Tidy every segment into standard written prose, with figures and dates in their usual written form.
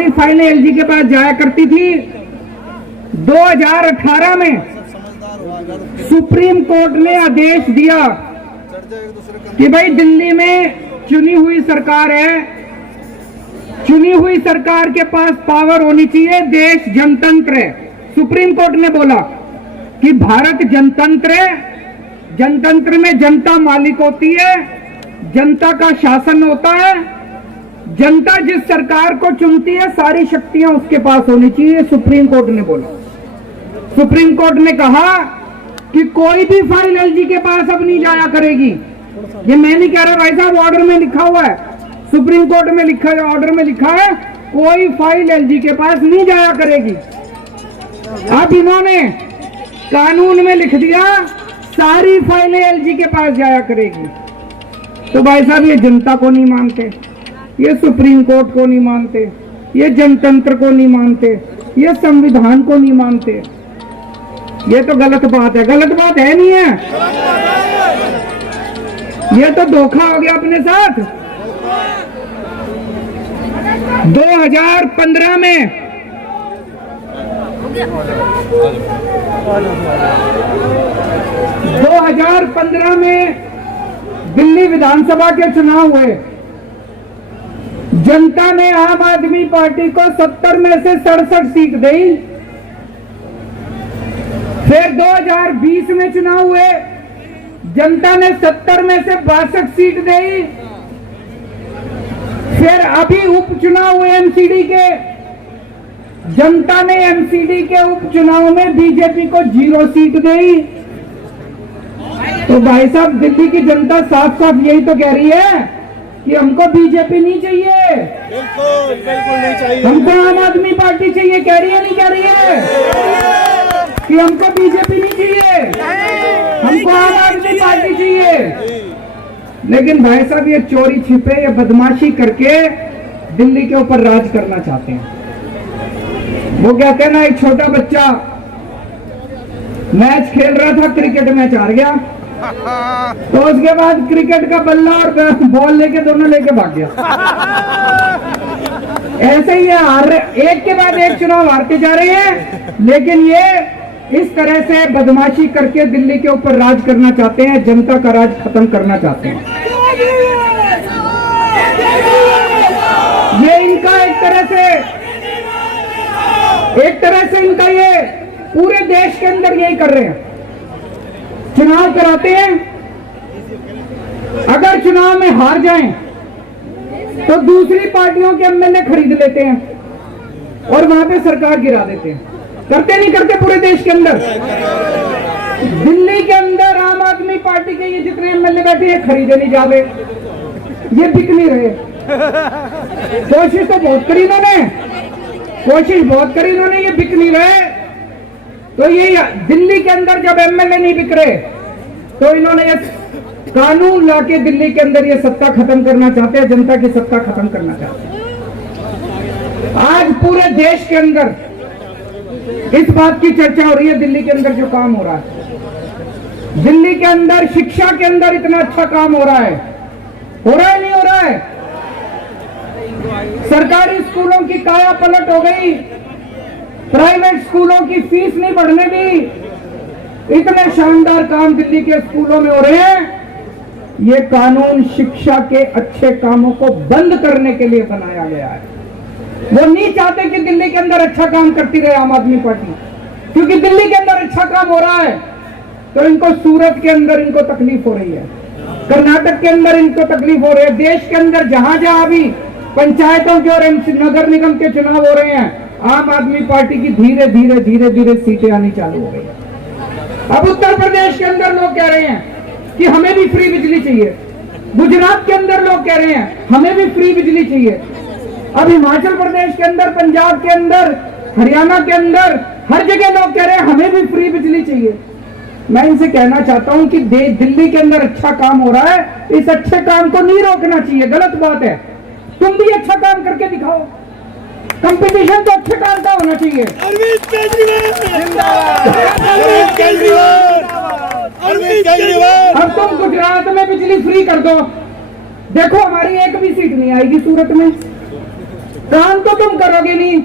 सारी फाइलें एलजी के पास जाया करती थी। 2018 में सुप्रीम कोर्ट ने आदेश दिया कि भाई दिल्ली में चुनी हुई सरकार है, चुनी हुई सरकार के पास पावर होनी चाहिए, देश जनतंत्र है। सुप्रीम कोर्ट ने बोला कि भारत जनतंत्र है, जनतंत्र में जनता मालिक होती है, जनता का शासन होता है, जनता जिस सरकार को चुनती है सारी शक्तियां उसके पास होनी चाहिए, सुप्रीम कोर्ट ने बोला। सुप्रीम कोर्ट ने कहा कि कोई भी फाइल एलजी के पास अब नहीं जाया करेगी। ये मैं नहीं कह रहा भाई साहब, ऑर्डर में लिखा हुआ है, सुप्रीम कोर्ट में लिखा है, ऑर्डर में लिखा है कोई फाइल एलजी के पास नहीं जाया करेगी। अब इन्होंने कानून में लिख दिया सारी फाइलें एलजी के पास जाया करेगी। तो भाई साहब ये जनता को नहीं मानते, ये सुप्रीम कोर्ट को नहीं मानते, ये जनतंत्र को नहीं मानते, ये संविधान को नहीं मानते। ये तो गलत बात है। गलत बात है नहीं है, ये तो धोखा हो गया अपने साथ। 2015 में दिल्ली विधानसभा के चुनाव हुए। जनता ने आम आदमी पार्टी को 70 में से 67 सीट दी। फिर 2020 में चुनाव हुए, जनता ने 70 में से 62 सीट दी। फिर अभी उपचुनाव हुए एमसीडी के, जनता ने एमसीडी के उपचुनाव में बीजेपी को 0 सीट दी। तो भाई साहब दिल्ली की जनता साफ साफ यही तो कह रही है कि हमको बीजेपी नहीं चाहिए, बिल्कुल नहीं चाहिए, हमको आम आदमी पार्टी चाहिए। कह रही है नहीं कह रही है कि हमको बीजेपी नहीं चाहिए, हमको आम आदमी पार्टी चाहिए। लेकिन भाई साहब ये चोरी छिपे, ये बदमाशी करके दिल्ली के ऊपर राज करना चाहते हैं। वो कहते हैं ना, एक छोटा बच्चा मैच खेल रहा था, क्रिकेट मैच हार गया, तो उसके बाद क्रिकेट का बल्ला और बॉल लेके दोनों लेके भाग गया। ऐसे ही हार एक के बाद एक चुनाव हारते जा रहे हैं, लेकिन ये इस तरह से बदमाशी करके दिल्ली के ऊपर राज करना चाहते हैं, जनता का राज खत्म करना चाहते हैं। ये इनका एक तरह से इनका ये पूरे देश के अंदर यही कर रहे हैं। चुनाव कराते हैं, अगर चुनाव में हार जाएं तो दूसरी पार्टियों के एमएलए खरीद लेते हैं और वहां पे सरकार गिरा देते हैं। करते नहीं करते पूरे देश के अंदर? दिल्ली के अंदर आम आदमी पार्टी के ये जितने एमएलए बैठे हैं खरीदे नहीं जा रहे, ये बिक नहीं रहे। कोशिश तो बहुत करी इन्होंने, ये बिक नहीं रहे। तो ये दिल्ली के अंदर जब एमएलए नहीं बिक रहे तो इन्होंने ये कानून लाके दिल्ली के अंदर ये सत्ता खत्म करना चाहते हैं, जनता की सत्ता खत्म करना चाहते हैं। आज पूरे देश के अंदर इस बात की चर्चा हो रही है, दिल्ली के अंदर जो काम हो रहा है, दिल्ली के अंदर शिक्षा के अंदर इतना अच्छा काम हो रहा है नहीं हो रहा है? सरकारी स्कूलों की काया पलट हो गई, प्राइवेट स्कूलों की फीस नहीं बढ़ने दी। इतने शानदार काम दिल्ली के स्कूलों में हो रहे हैं। ये कानून शिक्षा के अच्छे कामों को बंद करने के लिए बनाया गया है। वो नहीं चाहते कि दिल्ली के अंदर अच्छा काम करती रहे आम आदमी पार्टी, क्योंकि दिल्ली के अंदर अच्छा काम हो रहा है तो इनको सूरत के अंदर इनको तकलीफ हो रही है, कर्नाटक के अंदर इनको तकलीफ हो रही है। देश के अंदर जहां जहां भी पंचायतों के और नगर निगम के चुनाव हो रहे हैं, आम आदमी पार्टी की धीरे धीरे सीटें आनी चालू हो गई। अब उत्तर प्रदेश के अंदर लोग कह रहे हैं कि हमें भी फ्री बिजली चाहिए, गुजरात के अंदर लोग कह रहे हैं हमें भी फ्री बिजली चाहिए। अब हिमाचल प्रदेश के अंदर, पंजाब के अंदर, हरियाणा के अंदर हर जगह लोग कह रहे हैं हमें भी फ्री बिजली चाहिए। मैं इनसे कहना चाहता हूं कि दिल्ली के अंदर अच्छा काम हो रहा है, इस अच्छे काम को नहीं रोकना चाहिए, गलत बात है। तुम भी अच्छा काम करके दिखाओ, कंपटीशन तो अच्छे काम का होना चाहिए। अरविंद केजरीवाल, अब तुम गुजरात में बिजली फ्री कर दो, देखो हमारी एक भी सीट नहीं आएगी सूरत में। काम तो तुम करोगे नहीं,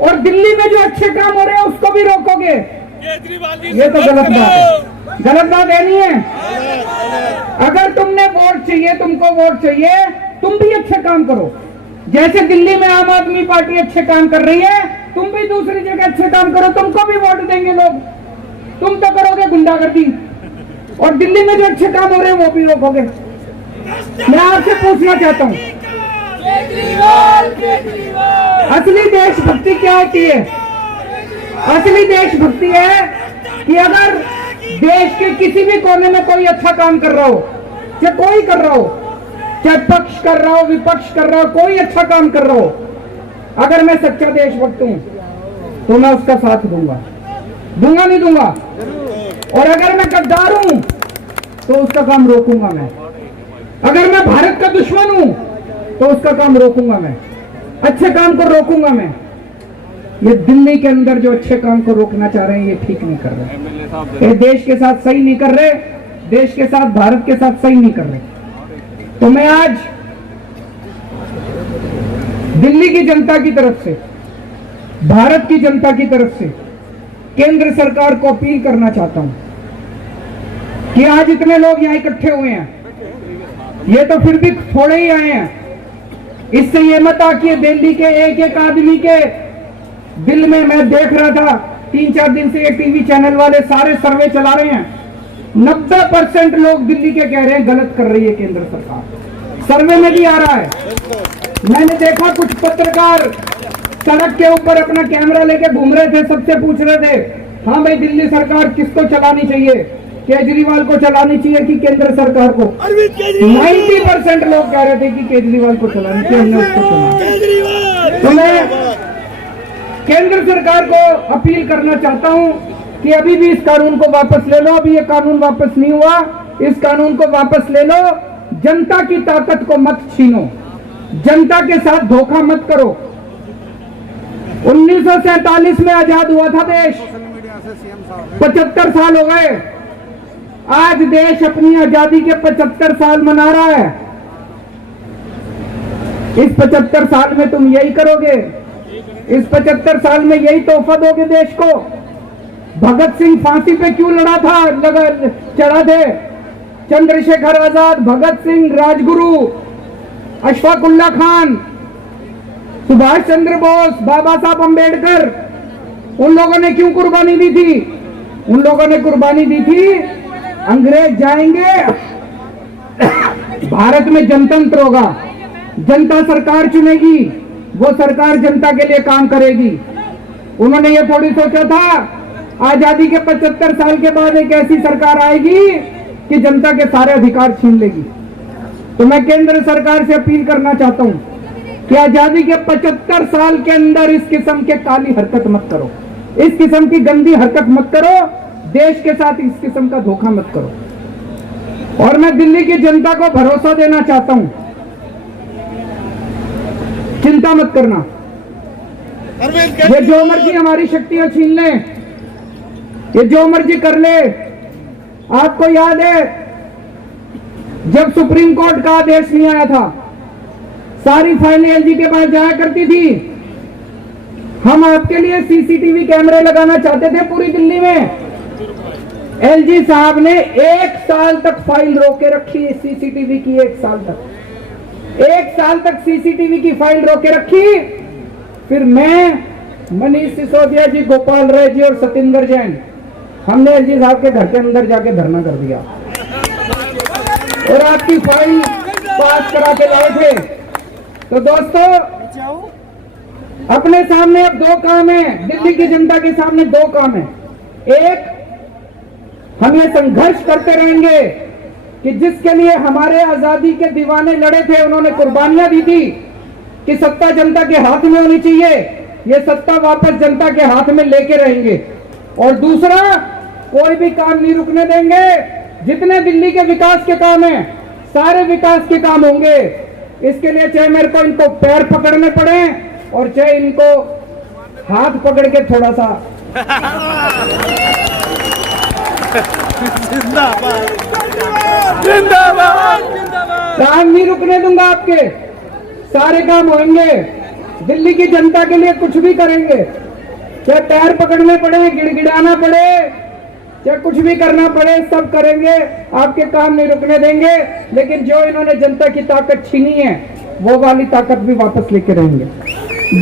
और दिल्ली में जो अच्छे काम हो रहे हैं उसको भी रोकोगे। ये तो गलत बात है, गलत बात है नहीं है। अगर तुमने वोट चाहिए, तुमको वोट चाहिए, तुम भी अच्छे काम करो। जैसे दिल्ली में आम आदमी पार्टी अच्छे काम कर रही है, तुम भी दूसरी जगह अच्छे काम करो, तुमको भी वोट देंगे लोग। तुम तो करोगे गुंडागर्दी, और दिल्ली में जो अच्छे काम हो रहे हैं वो भी रोकोगे। मैं आपसे पूछना चाहता हूँ, असली देशभक्ति क्या होती है? असली देशभक्ति है कि अगर देश के किसी भी कोने में कोई अच्छा काम कर रहा हो, चाहे कोई कर रहा हो, चाहे पक्ष कर रहा हो, विपक्ष कर रहा हो, कोई अच्छा काम कर रहा हो, अगर मैं सच्चा देशभक्त हूं तो मैं उसका साथ दूंगा, दूंगा नहीं दूंगा। और अगर मैं गद्दार हूं तो उसका काम रोकूंगा मैं। अगर मैं भारत का दुश्मन हूं तो उसका काम रोकूंगा मैं, अच्छे काम को रोकूंगा मैं। ये दिल्ली के अंदर जो अच्छे काम को रोकना चाह रहे हैं ये ठीक नहीं कर रहे, ये देश के साथ सही नहीं कर रहे, देश के साथ, भारत के साथ सही नहीं कर रहे। तो मैं आज दिल्ली की जनता की तरफ से, भारत की जनता की तरफ से केंद्र सरकार को अपील करना चाहता हूं कि आज इतने लोग यहां इकट्ठे हुए हैं, ये तो फिर भी थोड़े ही आए हैं। इससे ये मत आकिए दिल्ली के एक एक आदमी के दिल में, मैं देख रहा था 3-4 दिन से ये टीवी चैनल वाले सारे सर्वे चला रहे हैं, 90% लोग दिल्ली के कह रहे हैं गलत कर रही है केंद्र सरकार। सर्वे में भी आ रहा है। मैंने देखा कुछ पत्रकार सड़क के ऊपर अपना कैमरा लेके घूम रहे थे, सबसे पूछ रहे थे, हाँ भाई दिल्ली सरकार किसको चलानी चाहिए, केजरीवाल को चलानी चाहिए कि केंद्र सरकार को? 90% लोग कह रहे थे कि केजरीवाल को चलानी चाहिए, हमने उसको चुना। तो मैं केंद्र सरकार को अपील करना चाहता हूं कि अभी भी इस कानून को वापस ले लो। अभी ये कानून वापस नहीं हुआ, इस कानून को वापस ले लो। जनता की ताकत को मत छीनो, जनता के साथ धोखा मत करो। 1947 में आजाद हुआ था देश, 75 साल हो गए। आज देश अपनी आजादी के 75 साल मना रहा है। इस 75 साल में तुम यही करोगे, इस 75 साल में यही तोहफा दोगे देश को? भगत सिंह फांसी पे क्यों लड़ा था, चढ़ा थे? चंद्रशेखर आजाद, भगत सिंह, राजगुरु, अशफाक उल्ला खान, सुभाष चंद्र बोस, बाबा साहब अंबेडकर, उन लोगों ने क्यों कुर्बानी दी थी? उन लोगों ने कुर्बानी दी थी, अंग्रेज जाएंगे, भारत में जनतंत्र होगा, जनता सरकार चुनेगी, वो सरकार जनता के लिए काम करेगी। उन्होंने ये थोड़ी सोचा था आजादी के 75 साल के बाद एक ऐसी सरकार आएगी कि जनता के सारे अधिकार छीन लेगी। तो मैं केंद्र सरकार से अपील करना चाहता हूं कि आजादी के 75 साल के अंदर इस किस्म के काली हरकत मत करो, इस किस्म की गंदी हरकत मत करो, देश के साथ इस किस्म का धोखा मत करो। और मैं दिल्ली की जनता को भरोसा देना चाहता हूं, चिंता मत करना, ये जो मर्जी हमारी शक्तियां छीन ले, ये जो मर्जी कर ले। आपको याद है जब सुप्रीम कोर्ट का आदेश नहीं आया था, सारी फाइलें एलजी के पास जाया करती थी। हम आपके लिए सीसीटीवी कैमरे लगाना चाहते थे पूरी दिल्ली में। एलजी साहब ने 1 साल तक फाइल रोके रखी सीसीटीवी की, 1 साल तक सीसीटीवी की फाइल रोके रखी। फिर मैं, मनीष सिसोदिया जी, गोपाल राय जी और सतिंदर जैन, हमने एलजी साहब के घर के अंदर जाके धरना कर दिया और आपकी फाइल पास करा के लाए थे। तो दोस्तों, अपने सामने अब 2 काम है, दिल्ली की जनता के सामने 2 काम है। एक, हम ये संघर्ष करते रहेंगे कि जिसके लिए हमारे आजादी के दीवाने लड़े थे, उन्होंने कुर्बानियां दी थी कि सत्ता जनता के हाथ में होनी चाहिए, ये सत्ता वापस जनता के हाथ में लेके रहेंगे। और दूसरा, कोई भी काम नहीं रुकने देंगे। जितने दिल्ली के विकास के काम हैं, सारे विकास के काम होंगे। इसके लिए चाहे मेरे को इनको पैर पकड़ने पड़े और चाहे इनको हाथ पकड़ के थोड़ा सा जिंदाबाद, काम नहीं रुकने दूंगा। आपके सारे काम होंगे। दिल्ली की जनता के लिए कुछ भी करेंगे, चाहे पैर पकड़ने पड़े, गिड़गिड़ाना पड़े, चाहे कुछ भी करना पड़े, सब करेंगे। आपके काम नहीं रुकने देंगे। लेकिन जो इन्होंने जनता की ताकत छीनी है, वो वाली ताकत भी वापस लेके रहेंगे।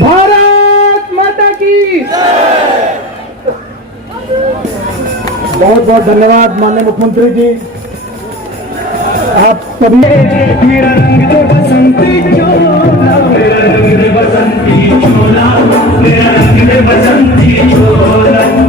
भारत माता की बहुत बहुत धन्यवाद माननीय मुख्यमंत्री जी। आप सभी मेरा रंग दे बसंती चोला, मेरा रंग दे बसंती चोला, मेरा रंग दे बसंती चोला।